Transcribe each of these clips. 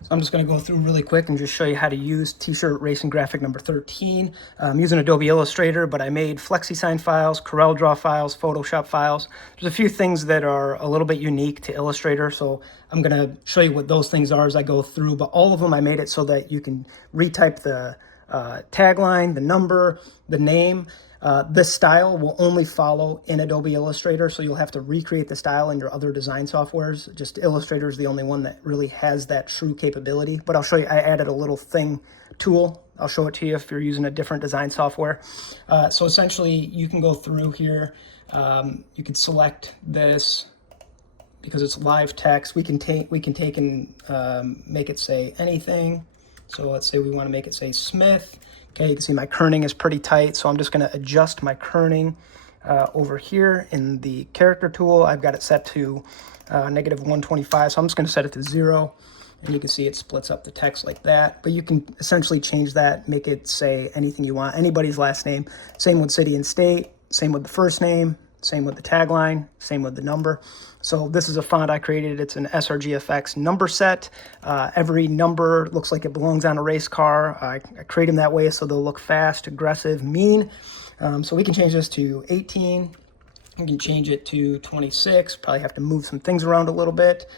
So I'm just going to go through really quick and just show you how to use T-Shirt Racing Graphic number 13. I'm using Adobe Illustrator, but I made FlexiSign files, CorelDRAW files, Photoshop files. There's a few things that are a little bit unique to Illustrator, so I'm going to show you what those things are as I go through. But all of them, I made it so that you can retype the tagline, the number, the name. This style will only follow in Adobe Illustrator, so you'll have to recreate the style in your other design softwares. Just Illustrator is the only one that really has that true capability. But I'll show you, I added a little thing tool. I'll show it to you if you're using a different design software. So essentially, you can go through here. You can select this because it's live text. We can take and make it say anything. So let's say we want to make it say Smith. Okay, you can see my kerning is pretty tight, so I'm just going to adjust my kerning over here in the character tool. I've got it set to -125, so I'm just going to set it to 0. And you can see it splits up the text like that. But you can essentially change that, make it say anything you want, anybody's last name. Same with city and state, same with the first name, same with the tagline, same with the number. So this is a font I created. It's an SRGFX number set. Every number looks like it belongs on a race car. I create them that way so they'll look fast, aggressive, mean. So we can change this to 18. We can change it to 26. Probably have to move some things around a little bit.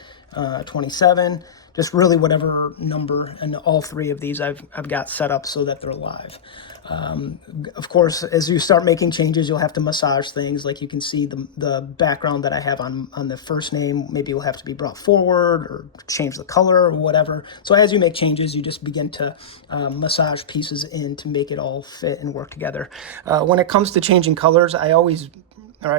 27. Just really whatever number, and all three of these I've got set up so that they're live. Of course, as you start making changes, you'll have to massage things. Like you can see the background that I have on the first name, maybe will have to be brought forward or change the color or whatever. So as you make changes, you just begin to massage pieces in to make it all fit and work together. When it comes to changing colors, I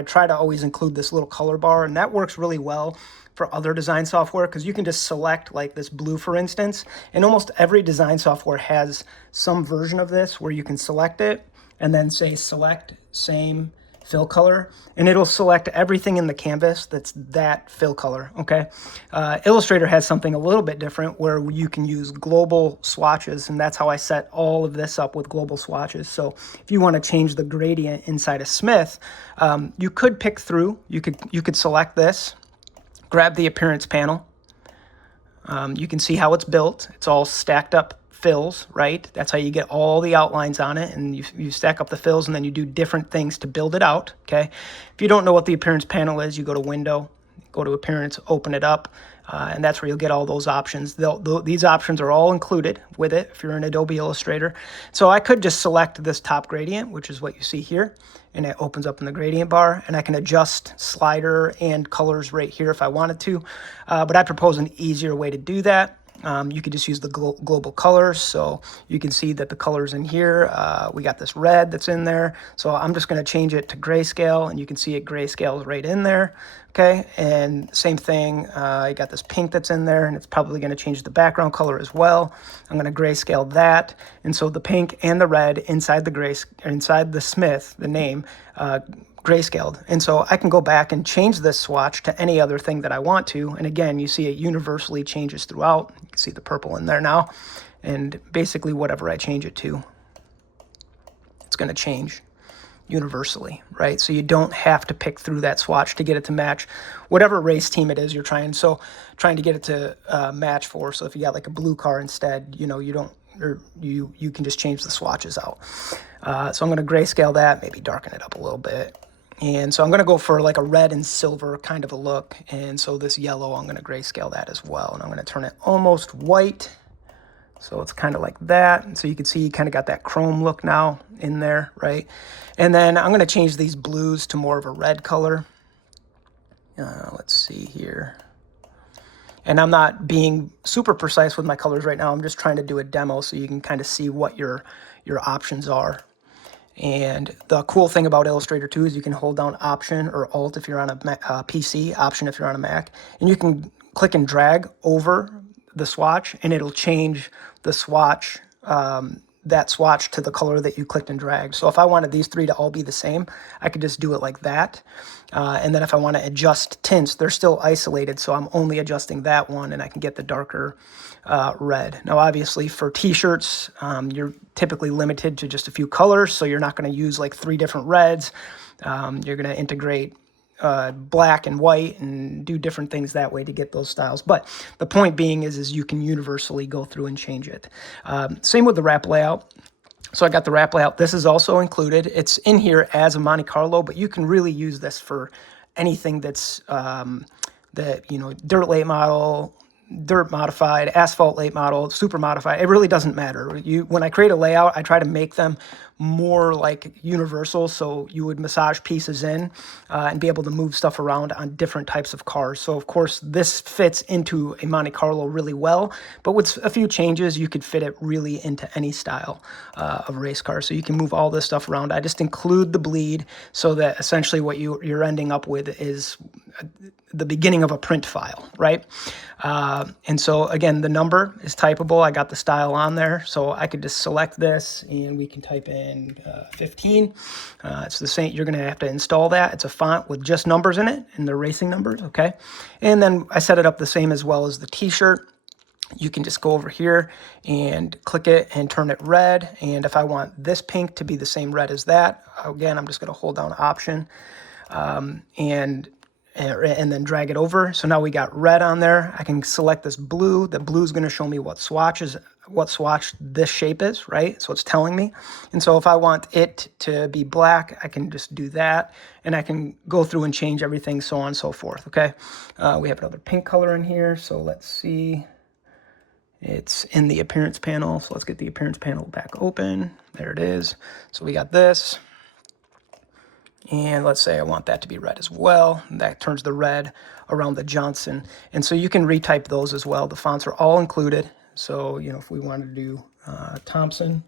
try to always include this little color bar, and that works really well for other design software because you can just select like this blue, for instance, and almost every design software has some version of this where you can select it and then say select same fill color, and it'll select everything in the canvas that's that fill color. Okay, Illustrator has something a little bit different where you can use global swatches, and that's how I set all of this up with global swatches. So if you want to change the gradient inside of Smith, you could pick through. You could select this, grab the appearance panel. You can see how it's built. It's all stacked up fills, right? That's how you get all the outlines on it, and you stack up the fills, and then you do different things to build it out, okay? If you don't know what the appearance panel is, you go to Window, go to Appearance, open it up, and that's where you'll get all those options. These options are all included with it if you're in Adobe Illustrator. So I could just select this top gradient, which is what you see here, and it opens up in the gradient bar, and I can adjust slider and colors right here if I wanted to, but I propose an easier way to do that. You could just use the global colors, so you can see that the colors in here, we got this red that's in there, so I'm just going to change it to grayscale, and you can see it grayscales right in there, okay? And same thing, you got this pink that's in there, and it's probably going to change the background color as well. I'm going to grayscale that, and so the pink and the red inside the Smith, the name, grayscaled. And so I can go back and change this swatch to any other thing that I want to. And again, you see it universally changes throughout. You can see the purple in there now. And basically whatever I change it to, it's going to change universally, right? So you don't have to pick through that swatch to get it to match whatever race team it is you're trying to get it to match for. So if you got like a blue car instead, you can just change the swatches out. So I'm going to grayscale that, maybe darken it up a little bit. And so I'm going to go for like a red and silver kind of a look. And so this yellow, I'm going to grayscale that as well. And I'm going to turn it almost white. So it's kind of like that. And so you can see you kind of got that chrome look now in there, right? And then I'm going to change these blues to more of a red color. Let's see here. And I'm not being super precise with my colors right now. I'm just trying to do a demo so you can kind of see what your options are. And the cool thing about Illustrator 2 is you can hold down Option or Alt if you're on a PC, Option if you're on a Mac, and you can click and drag over the swatch, and it'll change the swatch, that swatch to the color that you clicked and dragged. So if I wanted these three to all be the same, I could just do it like that. And then if I want to adjust tints, they're still isolated, so I'm only adjusting that one, and I can get the darker red. Now, obviously, for T-shirts, you're typically limited to just a few colors, so you're not going to use like 3 different reds. You're going to integrate black and white and do different things that way to get those styles. But the point being is you can universally go through and change it. Same with the wrap layout. So I got the wrap layout. This is also included. It's in here as a Monte Carlo, but you can really use this for anything that's dirt late model, dirt modified, asphalt late model, super modified. It really doesn't matter. When I create a layout, I try to make them more like universal, so you would massage pieces in and be able to move stuff around on different types of cars. So of course this fits into a Monte Carlo really well, but with a few changes you could fit it really into any style of race car. So you can move all this stuff around. I just include the bleed so that essentially what you're ending up with is the beginning of a print file, right? And so again, the number is typable. I got the style on there, so I could just select this and we can type in 15. It's the same. You're going to have to install that. It's a font with just numbers in it, and they're racing numbers, okay? And then I set it up the same as well as the t-shirt. You can just go over here and click it and turn it red. And if I want this pink to be the same red as that, again, I'm just going to hold down Option and then drag it over. So now we got red on there. I can select this blue. The blue is going to show me what swatch this shape is, right? So it's telling me. And so if I want it to be black, I can just do that, and I can go through and change everything, so on and so forth, okay? We have another pink color in here, so let's see. It's in the appearance panel, so let's get the appearance panel back open. There it is. So we got this. And let's say I want that to be red as well. That turns the red around the Johnson. And so you can retype those as well. The fonts are all included. So, if we wanted to do Thompson,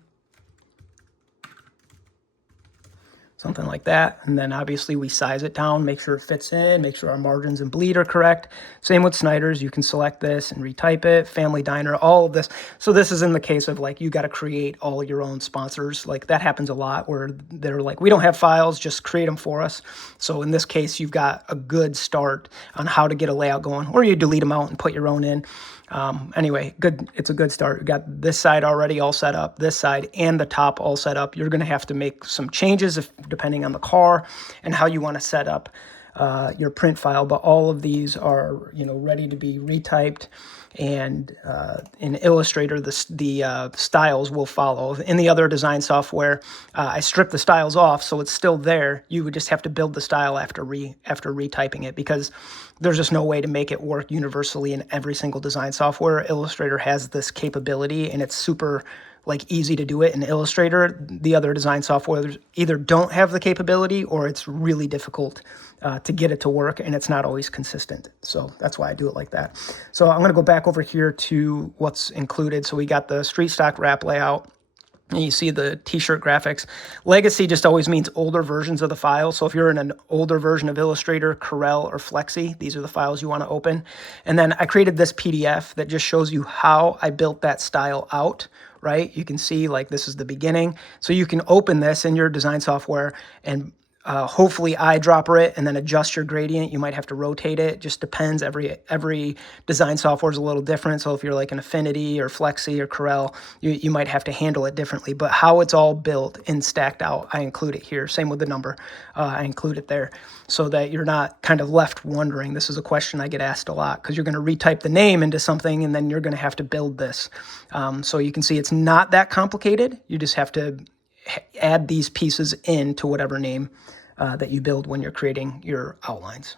something like that. And then obviously we size it down, make sure it fits in, make sure our margins and bleed are correct. Same with Snyder's. You can select this and retype it. Family Diner, all of this. So this is in the case of like you got to create all your own sponsors. Like that happens a lot where they're like, we don't have files, just create them for us. So in this case, you've got a good start on how to get a layout going, or you delete them out and put your own in. Anyway, good. It's a good start. You got this side already all set up, this side and the top all set up. You're going to have to make some changes depending on the car and how you want to set up your print file. But all of these are, ready to be retyped. And in Illustrator, the styles will follow. In the other design software, I stripped the styles off, so it's still there. You would just have to build the style after retyping it, because there's just no way to make it work universally in every single design software. Illustrator has this capability, and it's super easy to do it in Illustrator. The other design software either don't have the capability, or it's really difficult to get it to work, and it's not always consistent. So that's why I do it like that. So I'm going to go back over here to what's included. So we got the street stock wrap layout. And you see the T-shirt graphics. Legacy just always means older versions of the file. So if you're in an older version of Illustrator, Corel, or Flexi, these are the files you want to open. And then I created this PDF that just shows you how I built that style out, right? You can see this is the beginning. So you can open this in your design software and hopefully eyedropper it and then adjust your gradient. You might have to rotate it. Just depends. Every design software is a little different. So if you're like an Affinity or Flexi or Corel, you might have to handle it differently. But how it's all built and stacked out, I include it here. Same with the number. I include it there so that you're not kind of left wondering. This is a question I get asked a lot, because you're going to retype the name into something and then you're going to have to build this. So you can see it's not that complicated. You just have to add these pieces into whatever name that you build when you're creating your outlines.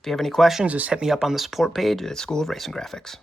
If you have any questions, just hit me up on the support page at School of Racing Graphics.